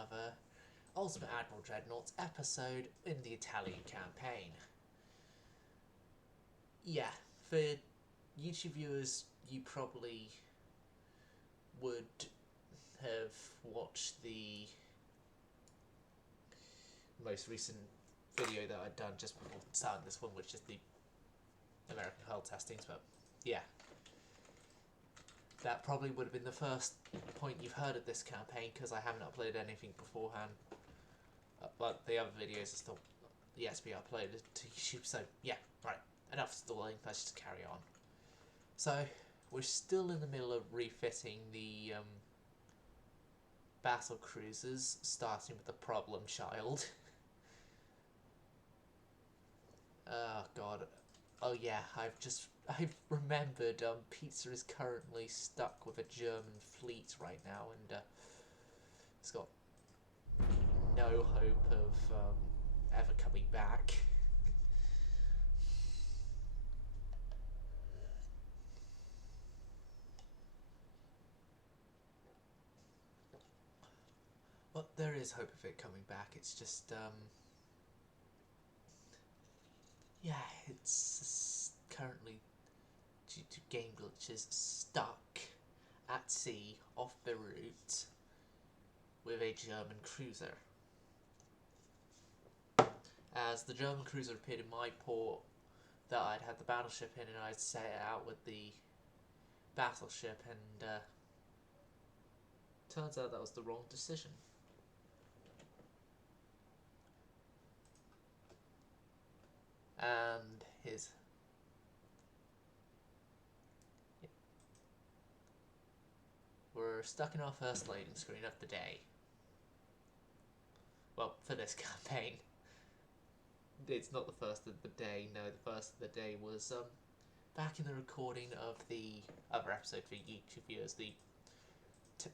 another Ultimate Admiral Dreadnoughts episode in the Italian campaign. Yeah, for YouTube viewers, you probably would have watched the most recent video that I'd done just before starting this one, which is the American hull testings, but yeah. That probably would have been the first point you've heard of this campaign, because I haven't uploaded anything beforehand. But the other videos are still yet to be uploaded to YouTube, so yeah, right, enough stalling, let's just carry on. So, we're still in the middle of refitting the battle cruisers, starting with the problem child. Oh god. Oh yeah, I've remembered Pizza is currently stuck with a German fleet right now, and it's got no hope of ever coming back. Well, there is hope of it coming back, it's just yeah, it's currently, due to game glitches, stuck at sea off Beirut with a German cruiser. As the German cruiser appeared in my port that I'd had the battleship in, and I'd set it out with the battleship, and turns out that was the wrong decision. And we're stuck in our first loading screen of the day. Well, for this campaign. It's not the first of the day, no, the first of the day was back in the recording of the other episode for YouTube viewers, the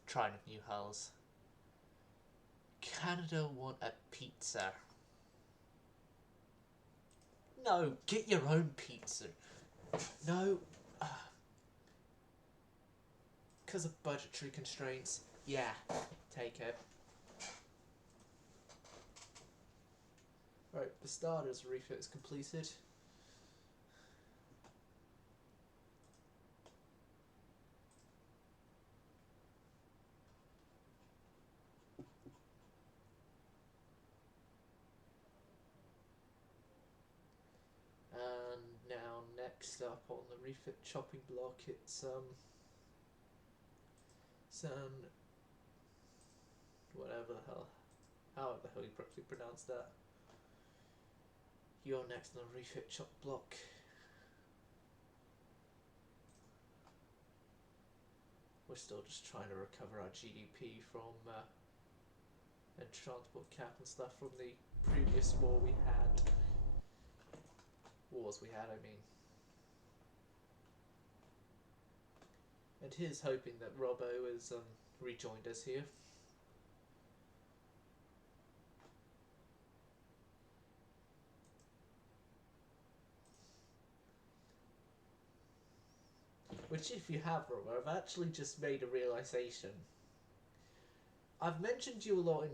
Trine of New Hulls. Canada want a pizza. No, get your own pizza. No. Because of budgetary constraints. Yeah, take it. Right, the starters refit is completed. And now next up on the refit chopping block, it's whatever the hell, however the hell you properly pronounce that. You're next on the refit chop block. We're still just trying to recover our GDP from and transport cap and stuff from the previous wars we had, I mean. And here's hoping that Robbo has rejoined us here. Which, if you have, Robbo, I've actually just made a realisation. I've mentioned you a lot in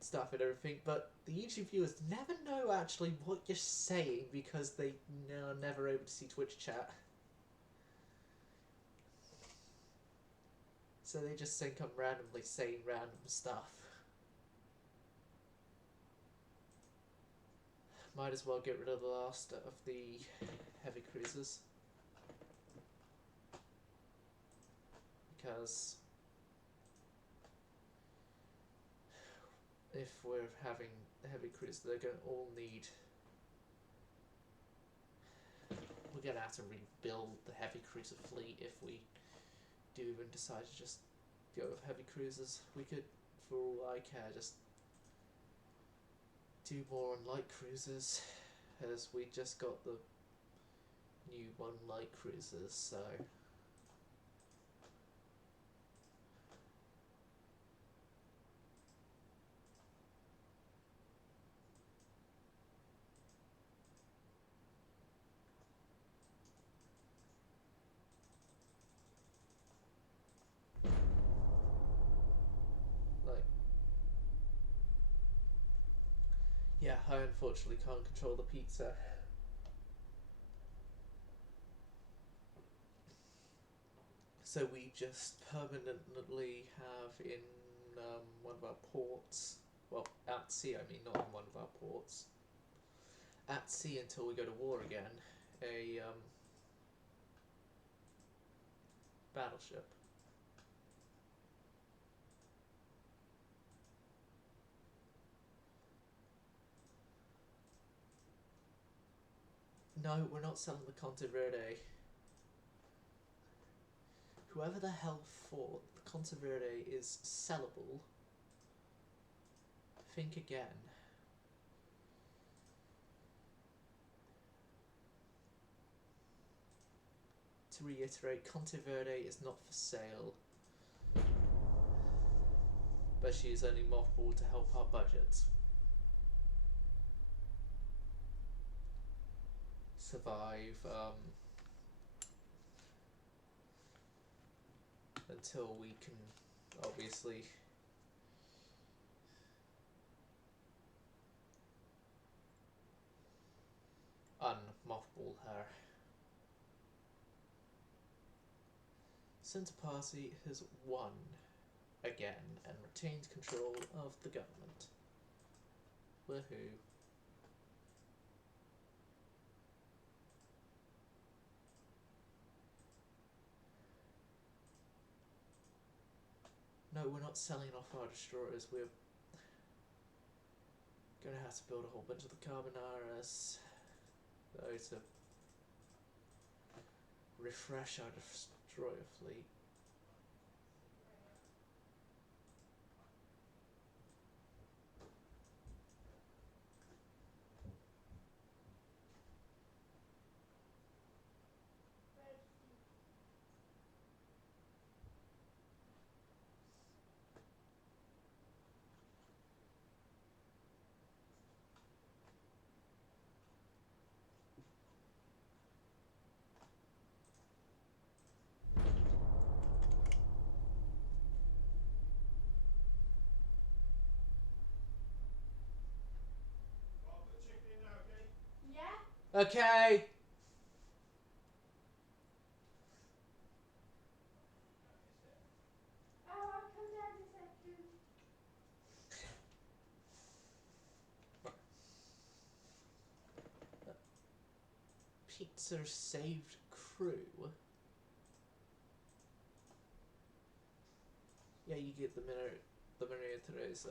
stuff and everything, but the YouTube viewers never know actually what you're saying because they are never able to see Twitch chat. So they just think I'm randomly saying random stuff. Might as well get rid of the last of the heavy cruisers. Because if we're having heavy cruisers, they're going to all need... We're going to have to rebuild the heavy cruiser fleet if we do even decide to just go with heavy cruisers. We could, for all I care, just do more on light cruisers, as we just got the new one light cruisers, so... like, Yeah, I unfortunately can't control the pizza. So we just permanently have in one of our ports, well, at sea, I mean, not in one of our ports, at sea until we go to war again, a battleship. No, we're not selling the Conte Verde. Whoever the hell thought the Conte Verde is sellable, think again. To reiterate, Conte Verde is not for sale, but she is only mothballed to help our budgets survive until we can obviously unmothball her. Centre Party has won again and retained control of the government. Woohoo. No, we're not selling off our destroyers. We're going to have to build a whole bunch of the Carbonaras, though, to refresh our destroyer fleet. Okay. Pizza saved crew. Yeah, you get the Maria Teresa.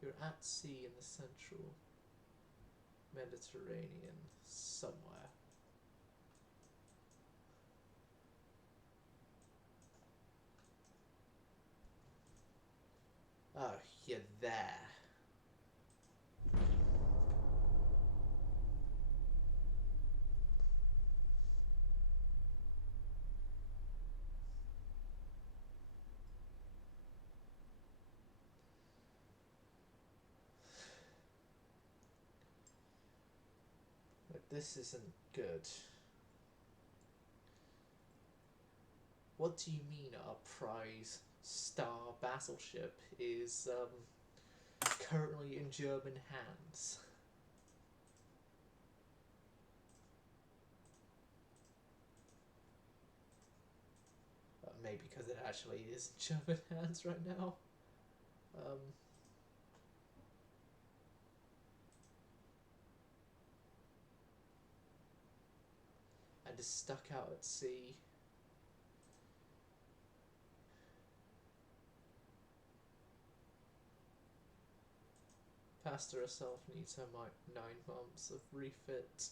You're at sea in the central Mediterranean somewhere. Oh, you're there. But this isn't good. What do you mean our prize star battleship is currently in German hands? Maybe because it actually is in German hands right now. And is stuck out at sea. Pasta herself needs her 9 months of refit.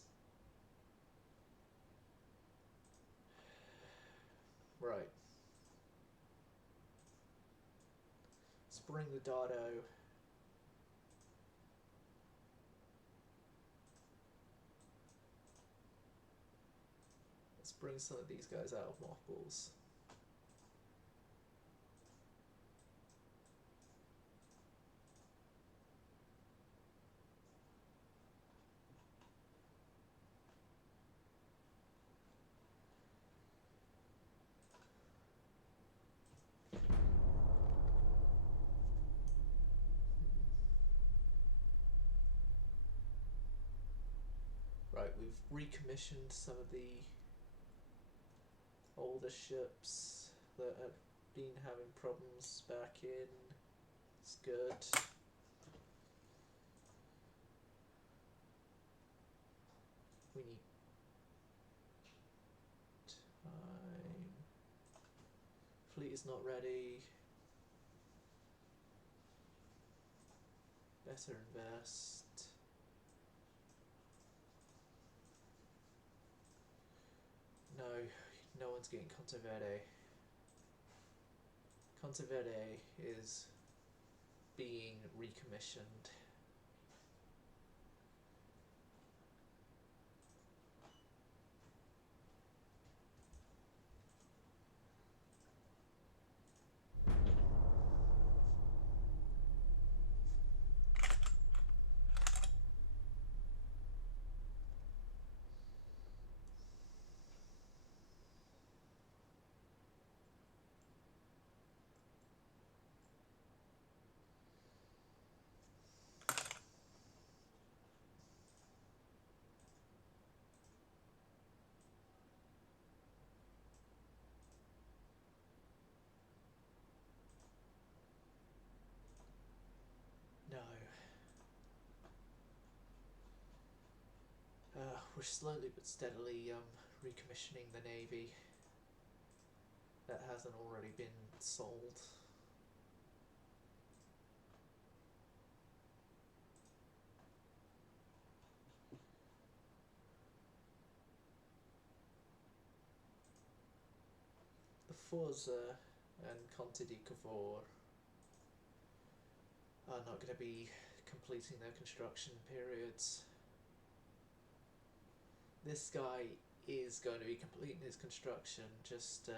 Right. Let's bring the Dardo. Let's bring some of these guys out of mothballs. Right, we've recommissioned some of the older ships that have been having problems back in. It's good. We need time. Fleet is not ready. Better invest. No, no one's getting Conteverde. Conteverde is being recommissioned. No. We're slowly but steadily recommissioning the Navy. That hasn't already been sold. The Forza and Conte di Cavour are not going to be completing their construction periods. This guy is going to be completing his construction, just no.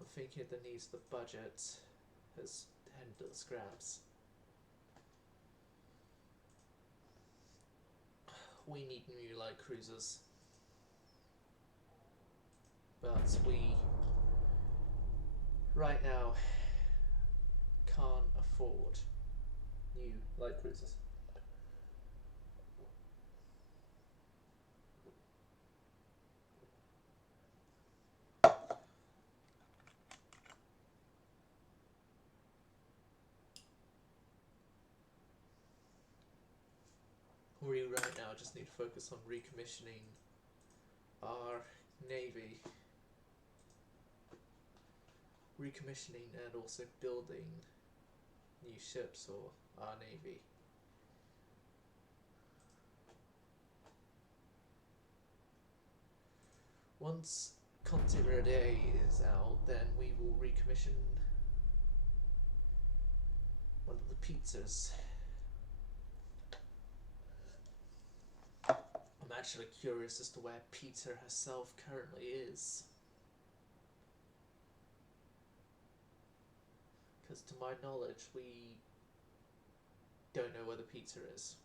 I'm thinking the needs of the budget has headed to the scraps. We need new light cruisers, but we right now can't afford new light cruisers. We right now just need to focus on recommissioning our Navy, recommissioning and also building new ships for our Navy. Once Conteverde is out, then we will recommission one of the pizzas. I'm actually curious as to where Pizza herself currently is. Because to my knowledge, we don't know where the Pizza is.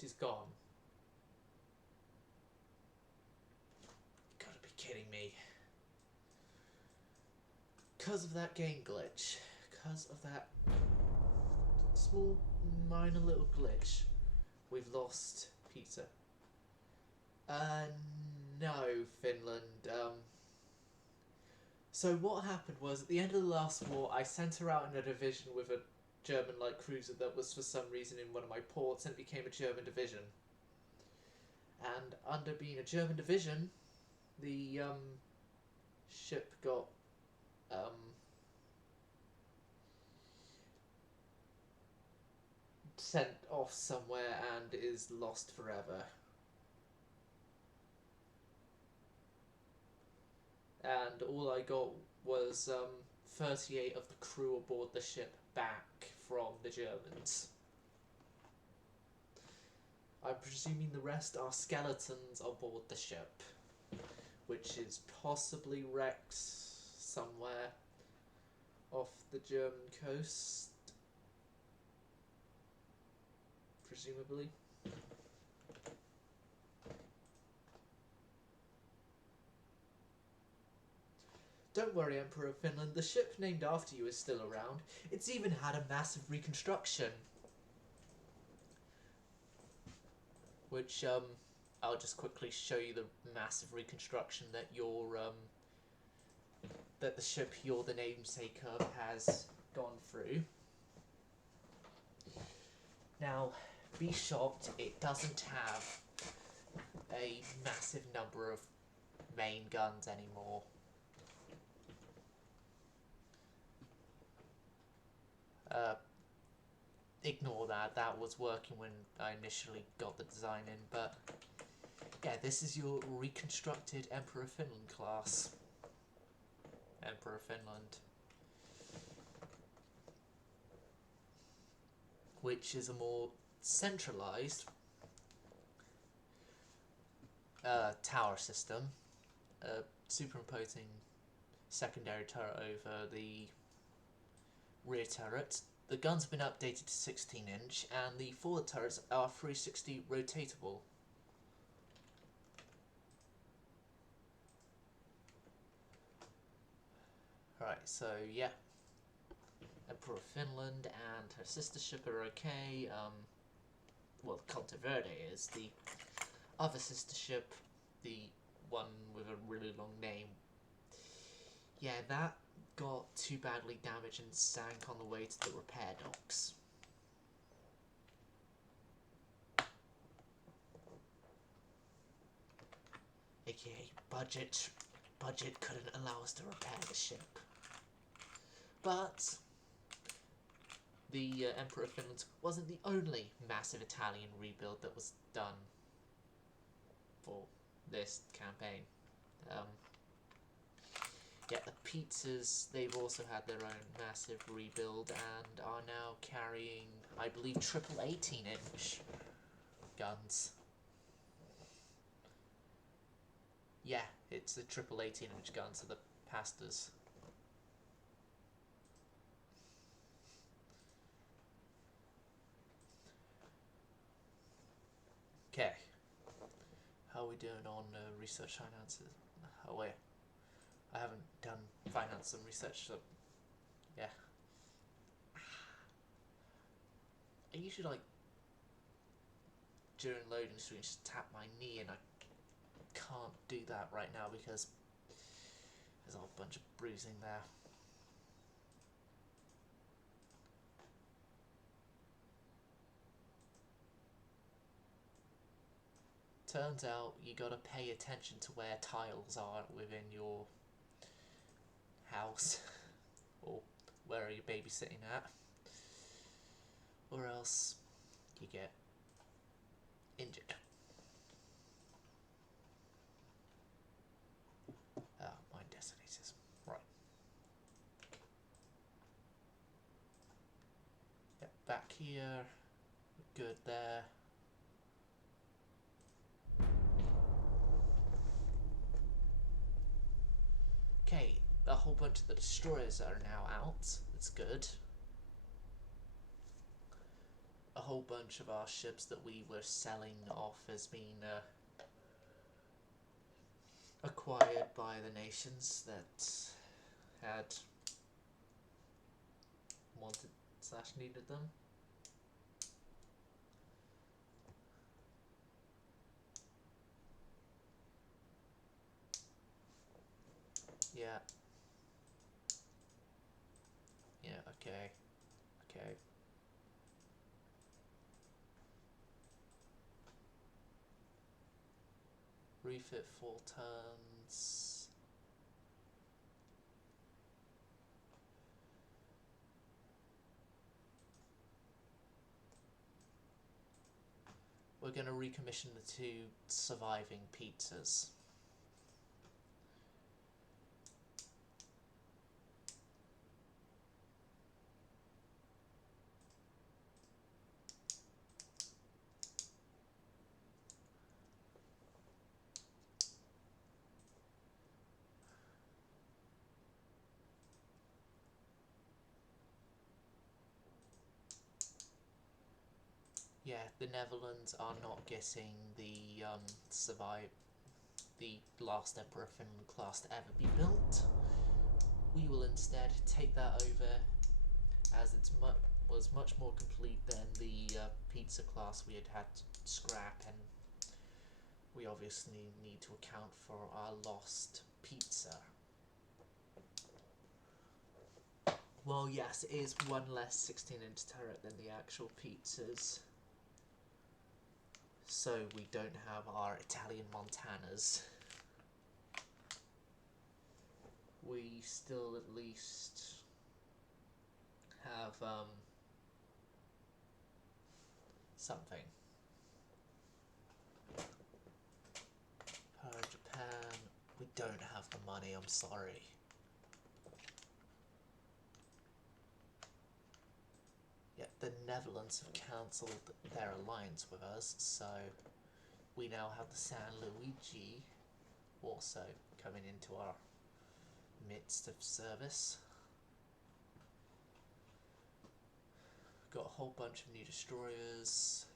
She's gone. You gotta be kidding me. Because of that game glitch, because of that small, minor little glitch, we've lost Pizza. No, Finland. So what happened was, at the end of the last war, I sent her out in a division with a German light cruiser that was for some reason in one of my ports, and it became a German division. And under being a German division, the ship got sent off somewhere and is lost forever. And all I got was 38 of the crew aboard the ship back from the Germans. I'm presuming the rest are skeletons aboard the ship, which is possibly wrecked somewhere. off the German coast, presumably. Don't worry, Emperor of Finland, the ship named after you is still around. It's even had a massive reconstruction. Which, I'll just quickly show you the massive reconstruction that that the ship you're the namesake of has gone through. Now, be shocked, it doesn't have a massive number of main guns anymore. Ignore that, that was working when I initially got the design in, but yeah, this is your reconstructed Emperor of Finland class. Emperor of Finland. Which is a more centralized tower system, superimposing secondary turret over the rear turret. The guns have been updated to 16-inch, and the forward turrets are 360 rotatable. Right, so yeah, Emperor of Finland and her sister ship are okay. Well, the Conte Verde is. The other sister ship, the one with a really long name, yeah, that got too badly damaged and sank on the way to the repair docks. AKA budget couldn't allow us to repair the ship. But the Emperor of Finland wasn't the only massive Italian rebuild that was done for this campaign. Yeah, the Pizzas, they've also had their own massive rebuild and are now carrying, I believe, triple 18-inch guns. Yeah, it's the triple 18-inch guns of the Pastas. Okay. How are we doing on research finances? Oh wait, I haven't done finance and research, so yeah. I usually, like, during loading screens, just tap my knee, and I can't do that right now because there's a whole bunch of bruising there. Turns out you gotta pay attention to where tiles are within your house, or where are you babysitting at, or else you get injured. Mine detonators. Right. Yep, back here. Good there. Okay, a whole bunch of the destroyers are now out. That's good. A whole bunch of our ships that we were selling off has been acquired by the nations that had wanted / needed them. Yeah. Yeah, okay. Okay. Refit 4 turns. We're going to recommission the 2 surviving pizzas. Yeah, the Netherlands are not getting the the last Emperor of Finland class to ever be built. We will instead take that over, as it was much more complete than the pizza class we had to scrap, and we obviously need to account for our lost pizza. Well, yes, it is one less 16-inch turret than the actual pizzas, so we don't have our Italian Montanas. We still at least have something. Per Japan, we don't have the money, I'm sorry. Yet the Netherlands have cancelled their alliance with us, so we now have the San Luigi also coming into our midst of service. Got a whole bunch of new destroyers.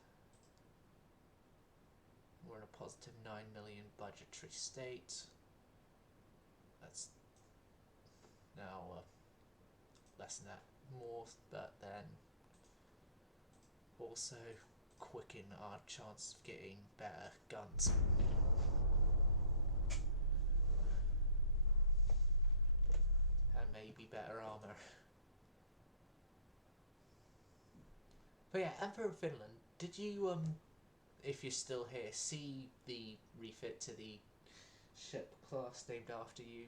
We're in a positive 9 million budgetary state. That's now less than that, more, but then also quicken our chance of getting better guns. And maybe better armour. But yeah, Emperor of Finland, did you, if you're still here, see the refit to the ship class named after you?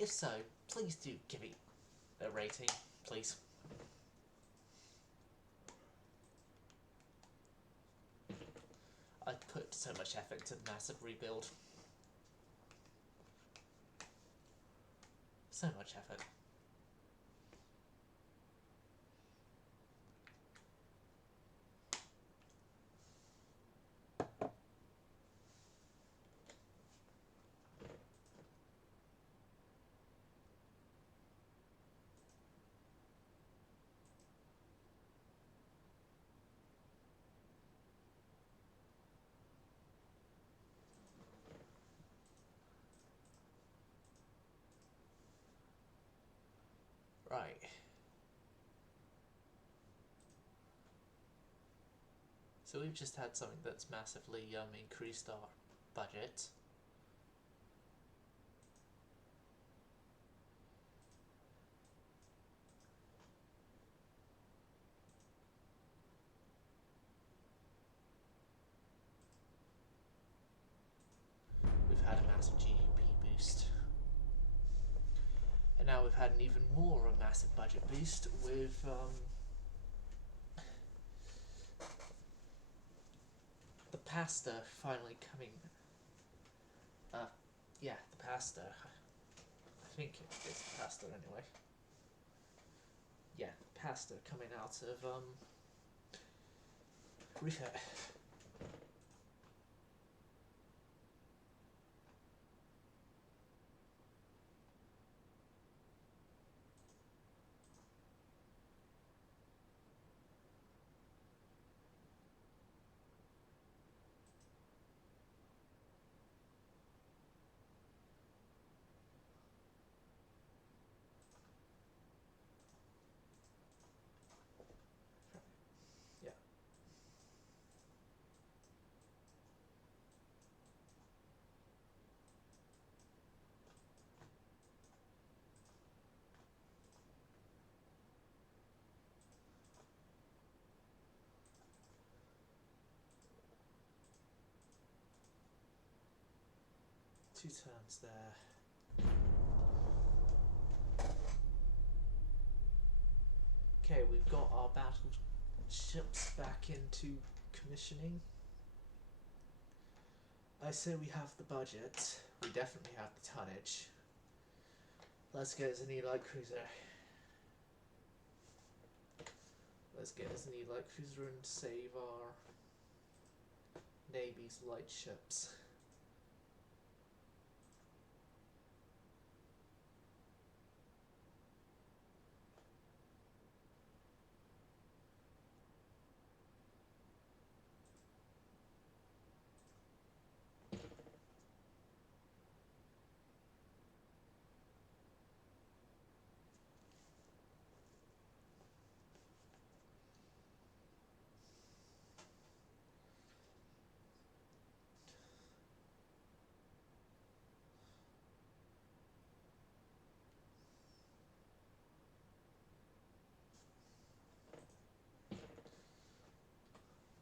If so, please do give it a rating, please. I put so much effort into the massive rebuild. So much effort. Right. So we've just had something that's massively increased our budget. We've had a massive GDP boost. And now we've had an even more a massive budget boost with the pasta finally coming. Yeah, the pasta. I think it's pasta anyway. Yeah, pasta coming out of refit. Yeah. 2 turns there. Okay, we've got our battleships back into commissioning. I say we have the budget. We definitely have the tonnage. Let's get us an E-Light cruiser. Let's get us an E-Light cruiser and save our Navy's light ships.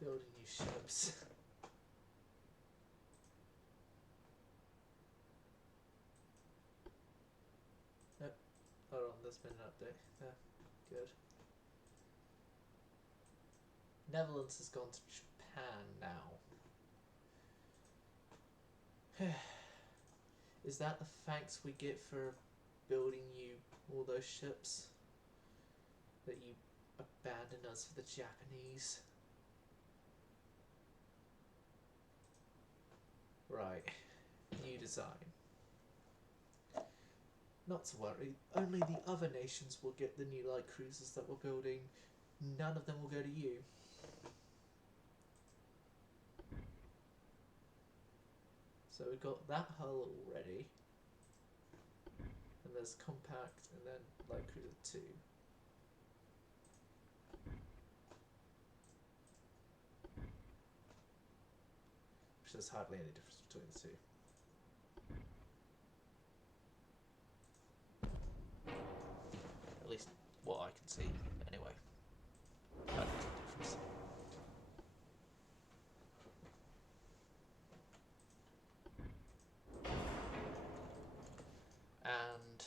Building new ships. Nope. Hold on, there's been an update. Yeah, good. Netherlands has gone to Japan now. Is that the thanks we get for building you all those ships? That you abandoned us for the Japanese? Right. New design. Not to worry, only the other nations will get the new light cruisers that we're building. None of them will go to you. So we've got that hull already. And there's compact and then light cruiser 2. Which there's hardly any difference between the two. At least what I can see, anyway. Hardly any difference. And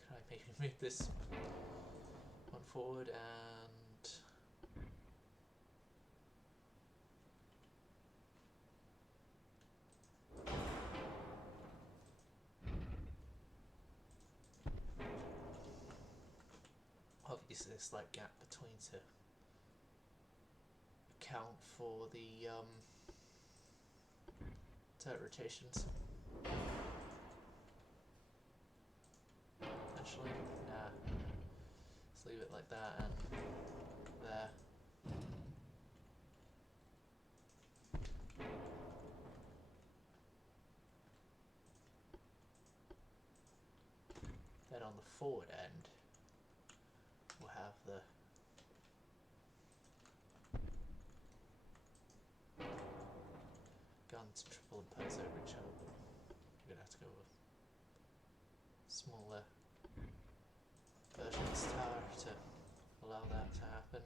can I maybe move this one forward and obviously a slight gap between to account for the turret rotations. Actually, nah. Let's leave it like that and there. Then on the forward end, we'll have the guns triple impose over each other, but I'm gonna have to go with smaller version of this tower to allow that to happen.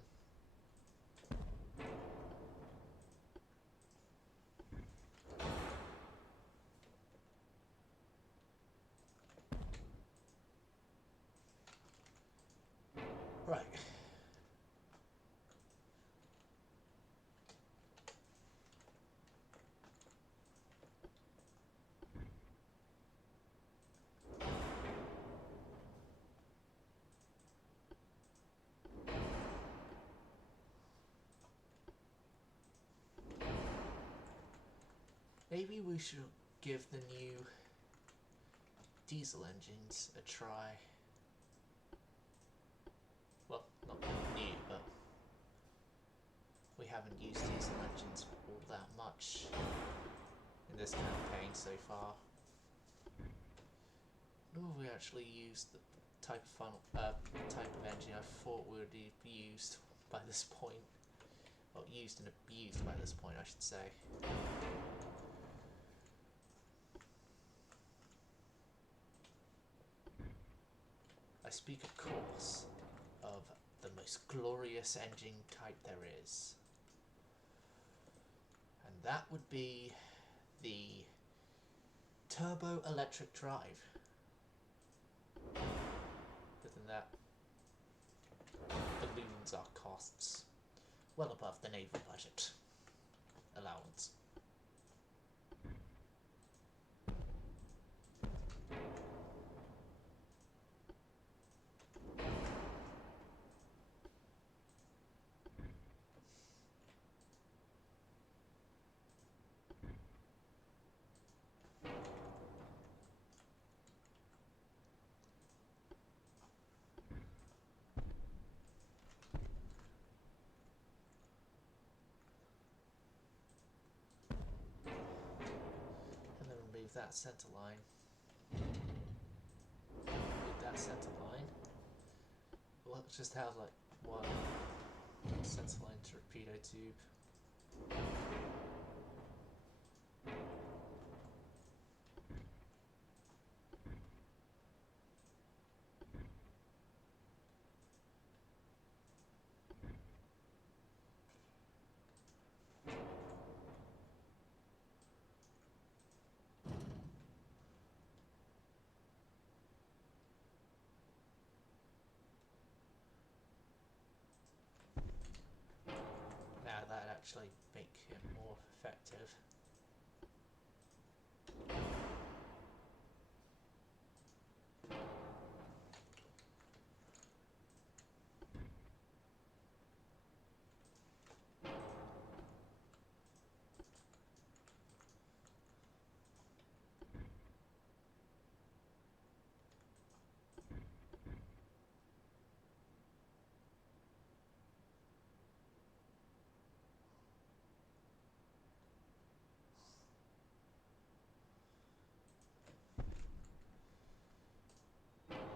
Right. Maybe we should give the new diesel engines a try. Well, not new, but we haven't used diesel engines all that much in this campaign so far. Nor have we actually used the type of funnel, type of engine I thought would be used by this point. Well, used and abused by this point, I should say. I speak, of course, of the most glorious engine type there is. And that would be the turbo electric drive. Within that, balloons our costs well above the naval budget allowance. That center line. With that center line, we'll just have like one center line torpedo tube. effective.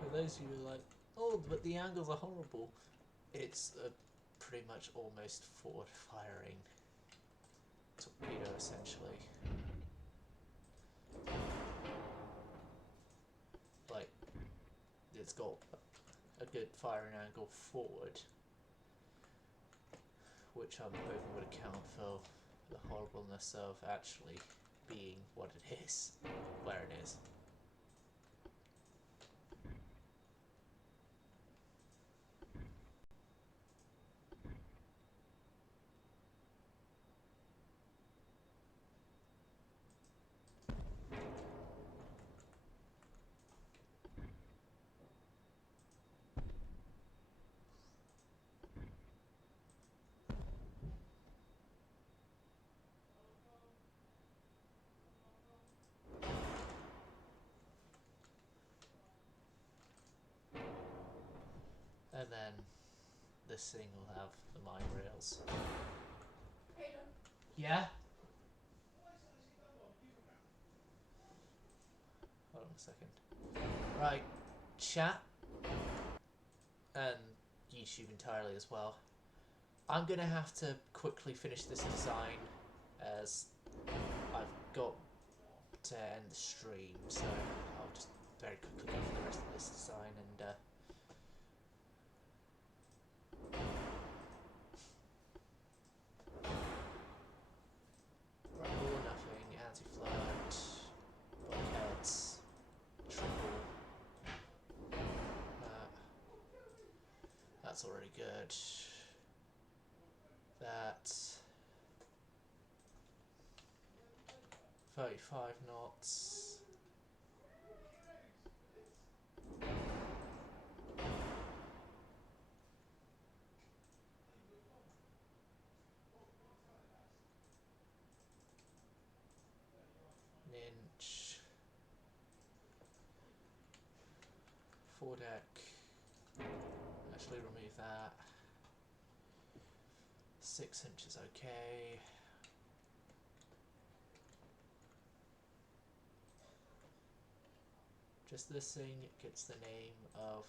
For those of you who are like, oh, but the angles are horrible, it's a pretty much almost forward firing torpedo essentially. Like, it's got a good firing angle forward, which I'm hoping would account for the horribleness of actually being what it is, where it is. And then this thing will have the mine rails. Yeah? Hold on a second. Right, chat and YouTube entirely as well. I'm gonna have to quickly finish this design as I've got to end the stream, so I'll just very quickly go through the rest of this design and right, all or nothing, anti-flirt, bulkheads, triple. That's already good. That 35 knots. An inch. Foredeck. Actually remove that. 6 inches, okay. Just this thing gets the name of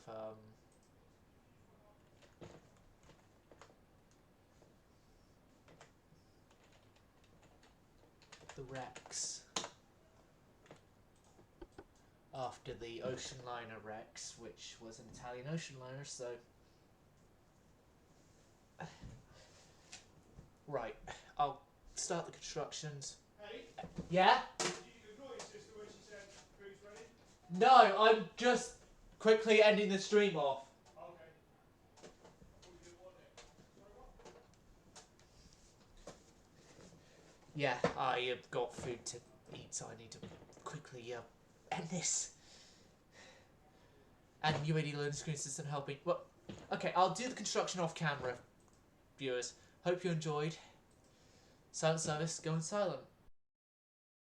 the Rex, after the ocean liner Rex, which was an Italian ocean liner, so right, I'll start the constructions. Hey, Yeah? did you ignore your sister when she said food's ready? No, I'm just quickly ending the stream off. Okay. I thought you didn't want it. Sorry, what? Yeah, I have got food to eat, so I need to quickly end this. And UAD loading screen system helping. Well, okay, I'll do the construction off camera, viewers. Hope you enjoyed. Silent service, going silent.